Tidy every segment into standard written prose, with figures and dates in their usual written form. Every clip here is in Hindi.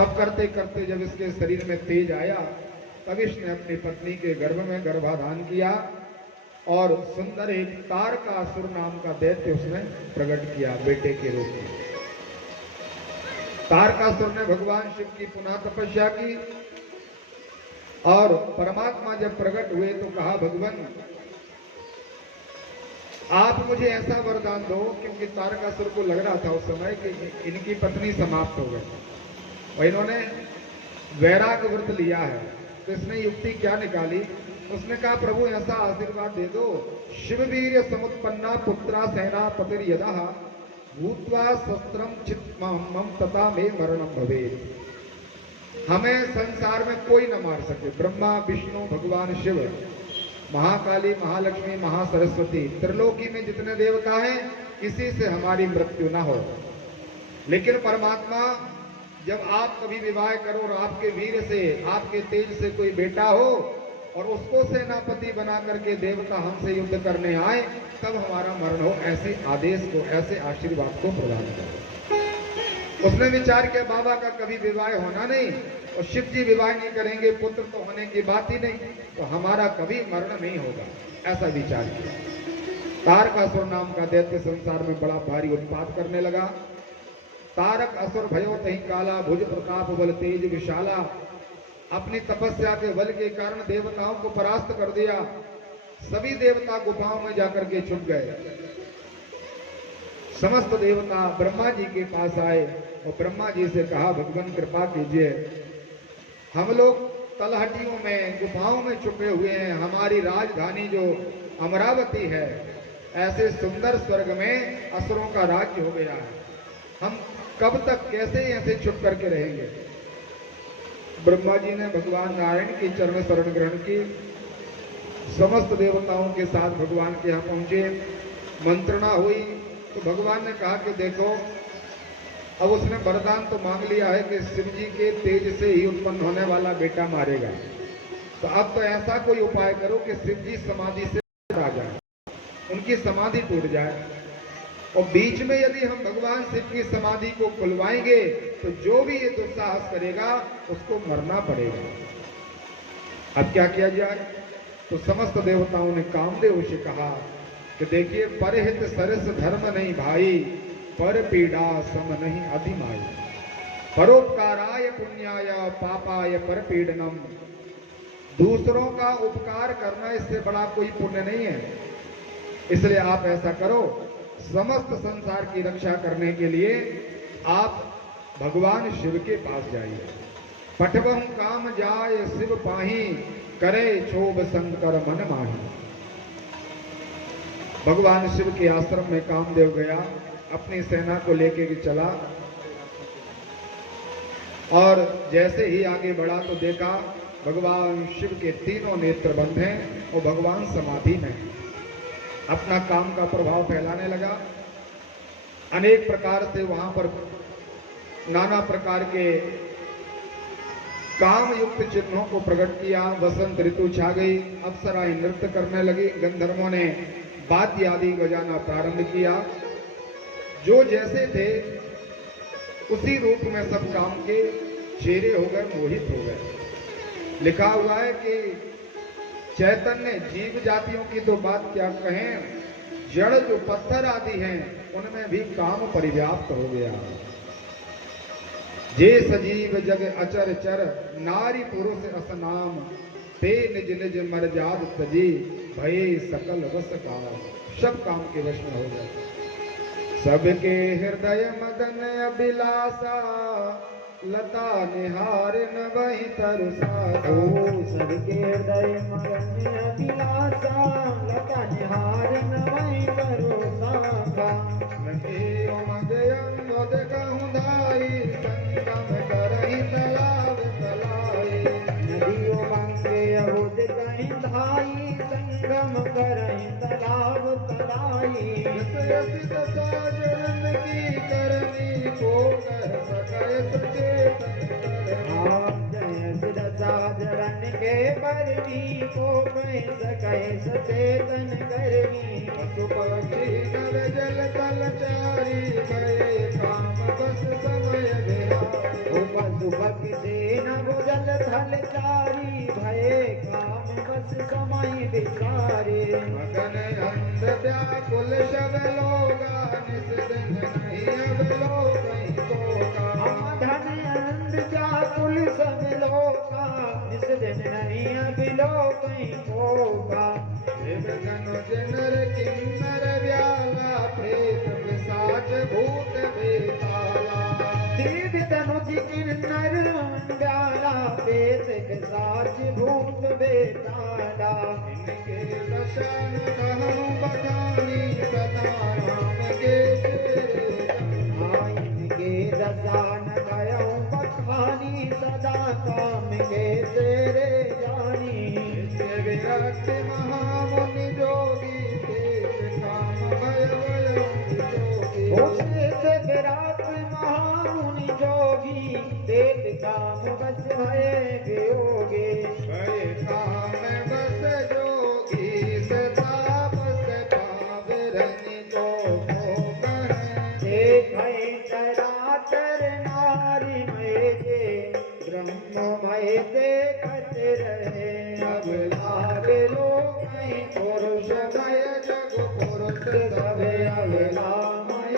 तब करते करते जब इसके शरीर में तेज आया, तब इसने अपनी पत्नी के गर्भ में गर्भाधान किया और सुंदर एक तारकासुर नाम का दैत्य उसने प्रकट किया बेटे के रूप में। तारकासुर ने भगवान शिव की पुनः तपस्या की और परमात्मा जब प्रकट हुए तो कहा, भगवान आप मुझे ऐसा वरदान दो, क्योंकि तारकासुर को लग रहा था उस समय कि इनकी पत्नी समाप्त हो गई और इन्होंने वैराग व्रत लिया है। तो इसने युक्ति क्या निकाली, उसने कहा, प्रभु ऐसा आशीर्वाद दे दो, शिववीर्य समुत्पन्ना पुत्रा सेनापतिर यदा भूत्वा शस्त्रम चित्मम तथा में मरणम भवेत्। हमें संसार में कोई न मार सके, ब्रह्मा विष्णु भगवान शिव, महाकाली महालक्ष्मी महासरस्वती, त्रिलोकी में जितने देवता हैं, किसी से हमारी मृत्यु न हो। लेकिन परमात्मा, जब आप कभी विवाह करो और आपके वीर से, आपके तेज से कोई बेटा हो और उसको सेनापति बना करके देवता हमसे युद्ध करने आए, तब हमारा मरण हो, ऐसे आदेश को, ऐसे आशीर्वाद को प्रदान करो। उसने विचार किया, बाबा का कभी विवाह होना नहीं और शिव जी विवाह नहीं करेंगे, पुत्र तो होने की बात ही नहीं, तो हमारा कभी मरण नहीं होगा, ऐसा विचार किया। तारकासुर नाम का दैत्य संसार में बड़ा भारी उत्पात करने लगा। तारक असुर भयो तही काला, भुज प्रताप बल तेज विशाला। अपनी तपस्या के बल के कारण देवताओं को परास्त कर दिया। सभी देवता गुफाओं में जाकर के छुप गए। समस्त देवता ब्रह्मा जी के पास आए और ब्रह्मा जी से कहा, भगवान कृपा कीजिए, हम लोग तलहटियों में गुफाओं में छुपे हुए हैं, हमारी राजधानी जो अमरावती है, ऐसे सुंदर स्वर्ग में असुरों का राज्य हो गया है, हम कब तक कैसे ऐसे छुप करके रहेंगे। ब्रह्मा जी ने भगवान नारायण की चरण शरण ग्रहण की, समस्त देवताओं के साथ भगवान के यहाँ पहुंचे, मंत्रणा हुई तो भगवान ने कहा कि देखो, अब उसने वरदान तो मांग लिया है कि शिव जी के तेज से ही उत्पन्न होने वाला बेटा मारेगा, तो अब तो ऐसा कोई उपाय करो कि शिव जी समाधि से आ जाए, उनकी समाधि टूट जाए, और बीच में यदि हम भगवान शिव की समाधि को खुलवाएंगे तो जो भी ये दुस्साहस करेगा उसको मरना पड़ेगा। अब क्या किया जाए? तो समस्त देवताओं ने कामदेव से कहा कि देखिए, परहित सरस धर्म नहीं भाई, पर पीड़ा सम नहीं अधिमाई, परोपकाराय पुण्याय पापाय पर पीड़नम। दूसरों का उपकार करना इससे बड़ा कोई पुण्य नहीं है, इसलिए आप ऐसा करो, समस्त संसार की रक्षा करने के लिए आप भगवान शिव के पास जाइए। पठवहु काम जाय शिव पाही, करे क्षोभ शंकर मन माही। भगवान शिव के आश्रम में कामदेव गया, अपनी सेना को लेके चला और जैसे ही आगे बढ़ा तो देखा भगवान शिव के तीनों नेत्र बंद हैं और भगवान समाधि में हैं। अपना काम का प्रभाव फैलाने लगा। अनेक प्रकार से वहां पर नाना प्रकार के काम युक्त चिन्हों को प्रकट किया। वसंत ऋतु छा गई, अप्सराएं नृत्य करने लगी, गंधर्वों ने वाद्य आदि बजाना प्रारंभ किया। जो जैसे थे उसी रूप में सब काम के चेहरे हो गए, मोहित हो गए। लिखा हुआ है कि चैतन्य जीव जातियों की तो बात क्या कहें, जड़ जो पत्थर आदि हैं उनमें भी काम परिव्याप्त हो गया। जे सजीव जग अचर चर, नारी पुरुष असनाम, ते निज निज मर्जाद तजी, भये सकल वश काम। सब काम के वश में हो गए। सबके हृदय मदन अभिलाषा, लता निहारिन वही तरसा। सबके हृदय मदन अभिलाषा, लता निहारिन वही तरसा। नदियों मदयं मद कहूँ धाई, संगम करहि तालाब तलाई। नदियों मंगे अबुद कहीं धाई, संगम करहीं तालाब तलाई। यस दशा जनन की करनी, को कह सकै सचेतन। जय दशा राजरन के बरनी को कह सके सचेतन करनी पशु पक्षी नर जल तल चारी भये काम बस समय बिहारी पशु पक्षी नभ जल थल चारी भये काम बस समय बिसारे मगन अंध व्याकुल सब लोगा निस दिन नहीं अब लोग को धन अंध व्याकुल सब लोका जिस दिन नहीं अबिलो कहीं होगा धनुज नर किन्नर व्याला प्रेत पिशाच भूत बेताला दीद धनुज किन्नर व्याला प्रेत पिशाच भूत बेताला इनके दशन कहूँ बखानी सदा राम के इनके रसान गयो बखानी सदा काम के तेरे जानी विरक्त महामुनि जोगी तेज काम भय जोगी उसे विराट महामुनि जोगी तेज काम बस भय वियोगी भय काम बस जोगी सतापस पावरनि को भय चराचर नारी मय दे ब्रह्ममय देखत रहे अब लागे लोग नहीं पुरुष भय जग पुरुष सब अवलामय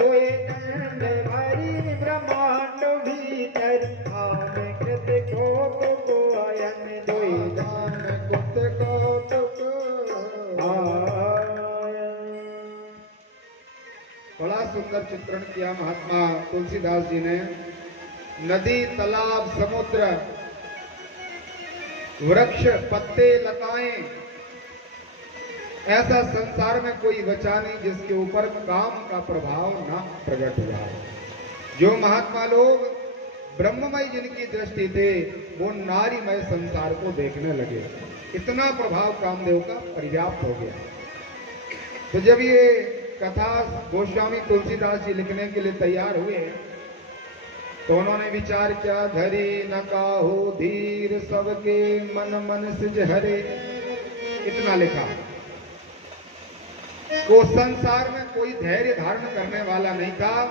कोई खंड भरी ब्रह्मांड भीतर आम कृत को अयन दुई दान कुत कौतुक बड़ा सुंदर चित्रण किया महात्मा तुलसीदास जी ने। नदी, तालाब, समुद्र, वृक्ष, पत्ते, लताएं, ऐसा संसार में कोई बचा नहीं जिसके ऊपर काम का प्रभाव ना प्रकट हुआ है। जो महात्मा लोग ब्रह्ममय जिनकी दृष्टि थे वो नारीमय संसार को देखने लगे। इतना प्रभाव कामदेव का पर्याप्त हो गया। तो जब ये कथा गोस्वामी तुलसीदास जी लिखने के लिए तैयार हुए तो उन्होंने विचार किया, धरी न काहू धीर सबके मन मन सिज हरे। इतना लिखा। तो संसार में कोई धैर्य धारण करने वाला नहीं था।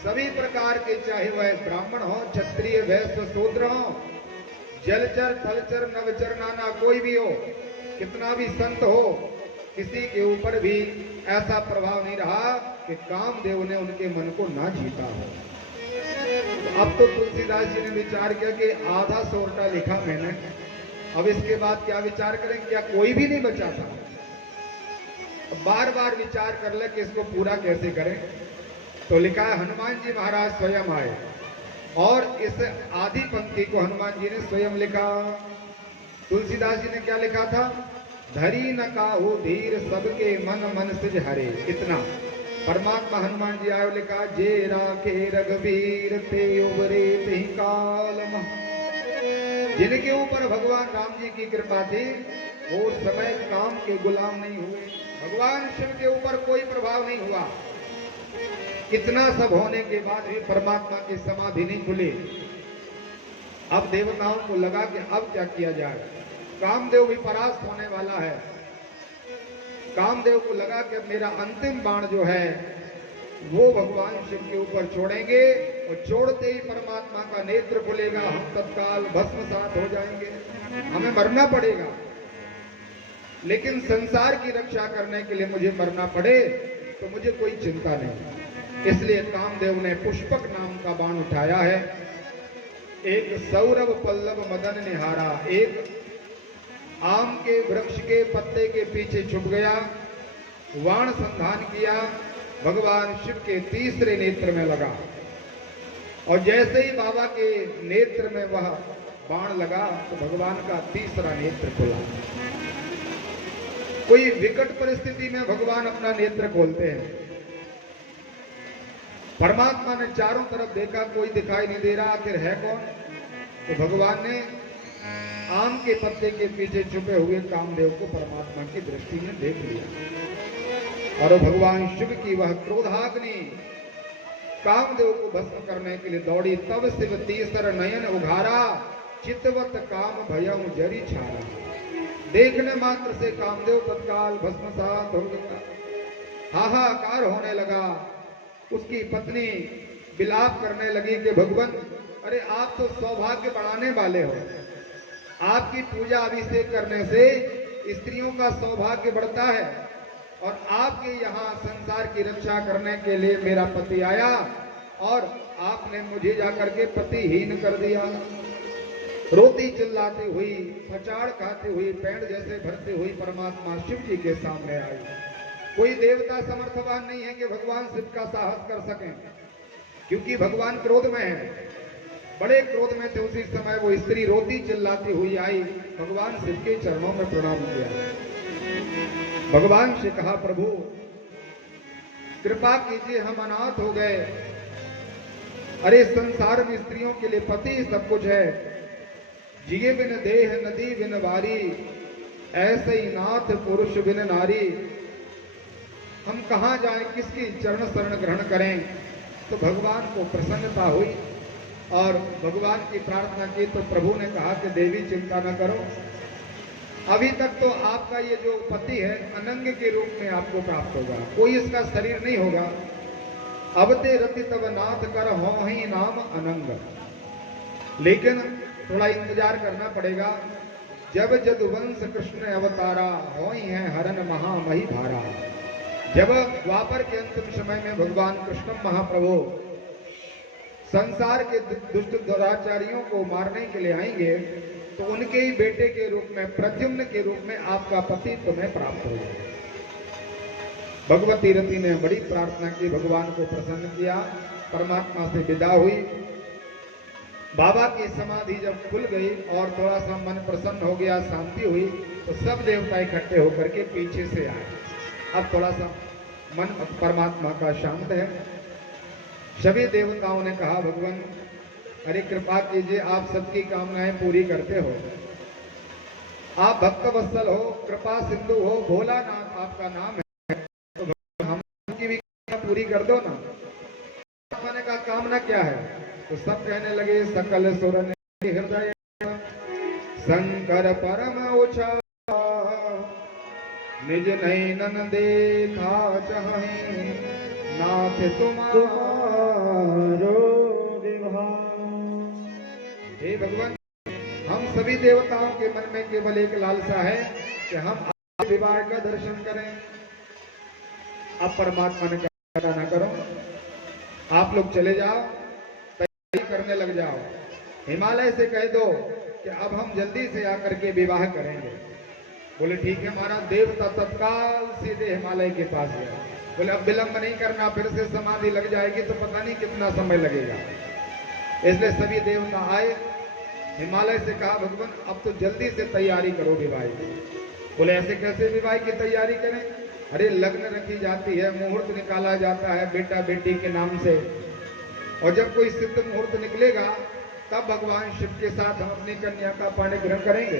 सभी प्रकार के, चाहे वह ब्राह्मण हो, क्षत्रिय, वैश्य, शूद्र हो, जलचर, थलचर, नवचर, नाना कोई भी हो, कितना भी संत हो, किसी के ऊपर भी ऐसा प्रभाव नहीं रहा कि कामदेव ने उनके मन को ना जीता हो। अब तो तुलसीदास जी ने विचार किया कि आधा सोरठा लिखा मैंने, अब इसके बाद क्या विचार करें, क्या कोई भी नहीं बचा था। बार बार विचार कर ले कि इसको पूरा कैसे करें। तो लिखा है, हनुमान जी महाराज स्वयं आए और इस आधी पंक्ति को हनुमान जी ने स्वयं लिखा। तुलसीदास जी ने क्या लिखा था, धरी न काहू धीर सबके मन मन सिज हरे। इतना परमात्मा हनुमान जी आयो लिखा, जे राखे रघुवीर ते उबरे ते काल मह। जिनके ऊपर भगवान राम जी की कृपा थी वो समय काम के गुलाम नहीं हुए। भगवान शिव के ऊपर कोई प्रभाव नहीं हुआ। इतना सब होने के बाद भी परमात्मा की समाधि नहीं खुली। अब देवताओं को लगा कि अब क्या किया जाए, कामदेव भी परास्त होने वाला है। कामदेव को लगा कि मेरा अंतिम बाण जो है वो भगवान शिव के ऊपर छोड़ेंगे और छोड़ते ही परमात्मा का नेत्र खुलेगा, हम तत्काल भस्मसात हो जाएंगे, हमें मरना पड़ेगा। लेकिन संसार की रक्षा करने के लिए मुझे मरना पड़े तो मुझे कोई चिंता नहीं। इसलिए कामदेव ने पुष्पक नाम का बाण उठाया है। एक सौरभ पल्लव मदन निहारा, एक आम के वृक्ष के पत्ते के पीछे छुप गया, वाण संधान किया, भगवान शिव के तीसरे नेत्र में लगा और जैसे ही बाबा के नेत्र में वह बाण लगा तो भगवान का तीसरा नेत्र खुला। कोई विकट परिस्थिति में भगवान अपना नेत्र खोलते हैं। परमात्मा ने चारों तरफ देखा, कोई दिखाई नहीं दे रहा, आखिर है कौन? तो भगवान ने आम के पत्ते के पीछे छुपे हुए कामदेव को परमात्मा की दृष्टि में देख लिया और भगवान शिव की वह क्रोधाग्नि कामदेव को भस्म करने के लिए दौड़ी। तब शिव तीसर नयन उघारा, चितवत काम भयऊ जरी छाया। देखने मात्र से कामदेव तत्काल भस्मसात हो गया। हाहाकार होने लगा। उसकी पत्नी विलाप करने लगी कि भगवान, अरे आप तो सौभाग्य बढ़ाने वाले हो। आपकी पूजा अभिषेक करने से स्त्रियों का सौभाग्य बढ़ता है और आपके यहाँ संसार की रक्षा करने के लिए मेरा पति आया और आपने मुझे जाकर के पतिहीन कर दिया। रोती चिल्लाती हुई, फचाड़ खाती हुई, पेड़ जैसे भरती हुई परमात्मा शिव जी के सामने आई। कोई देवता समर्थवान नहीं है कि भगवान शिव का साहस कर सकें, क्योंकि भगवान क्रोध में है, बड़े क्रोध में थे। उसी समय वो स्त्री रोती चिल्लाती हुई आई, भगवान शिव के चरणों में प्रणाम किया। भगवान से कहा, प्रभु कृपा कीजिए, हम अनाथ हो गए। अरे संसार में स्त्रियों के लिए पति सब कुछ है। जिए बिन देह नदी बिन वारी, ऐसे ही नाथ पुरुष बिन नारी। हम कहाँ जाएं, किसकी चरण शरण ग्रहण करें। तो भगवान को प्रसन्नता हुई और भगवान की प्रार्थना की तो प्रभु ने कहा कि देवी चिंता न करो, अभी तक तो आपका ये जो पति है अनंग के रूप में आपको प्राप्त होगा, कोई इसका शरीर नहीं होगा। अब ते रति तब नाथ कर हो ही नाम अनंग। लेकिन थोड़ा इंतजार करना पड़ेगा। जब जदुवंश कृष्ण अवतारा हो ही है हरन महामही भारा। जब द्वापर के अंतिम समय में भगवान कृष्ण महाप्रभु संसार के दुष्ट दुराचारियों को मारने के लिए आएंगे तो उनके ही बेटे के रूप में, प्रद्युम्न के रूप में आपका पति तुम्हें प्राप्त होगा। भगवती रति ने बड़ी प्रार्थना की, भगवान को प्रसन्न किया, परमात्मा से विदा हुई। बाबा की समाधि जब खुल गई और थोड़ा सा मन प्रसन्न हो गया, शांति हुई, तो सब देवता इकट्ठे होकर के पीछे से आए। अब थोड़ा सा मन परमात्मा का शांत है। सभी देवताओं ने कहा, भगवान अरे कृपा कीजिए, आप सबकी कामनाएं पूरी करते हो, आप भक्त वत्सल हो, कृपा सिंधु हो, भोलानाथ आपका नाम है, तो हम की भी पूरी कर दो ना। ने कहा कामना क्या है? तो सब कहने लगे, सकल सुर ने हृदय शंकर परम उछा, निज नैनन देखा चाहे, नाथ तुम्हारो विवाह। हे भगवान, हम सभी देवताओं के मन में केवल एक लालसा है कि हम विवाह का दर्शन करें। अब परमात्मा ने कहा ना करो, आप लोग चले जाओ, तैयारी करने लग जाओ। हिमालय से कह दो कि अब हम जल्दी से आकर के विवाह करेंगे। बोले ठीक है महाराज। देवता तत्काल सीधे हिमालय के पास गया। बोले अब विलंब नहीं करना, फिर से समाधि लग जाएगी तो पता नहीं कितना समय लगेगा। इसलिए सभी देवता आए, हिमालय से कहा, भगवान अब तो जल्दी से तैयारी करो विवाह की। बोले ऐसे कैसे विवाह की तैयारी करें? अरे लग्न रखी जाती है, मुहूर्त निकाला जाता है बेटा बेटी के नाम से, और जब कोई सिद्ध मुहूर्त निकलेगा तब भगवान शिव के साथ हम अपनी कन्या का पाणी ग्रहण करेंगे।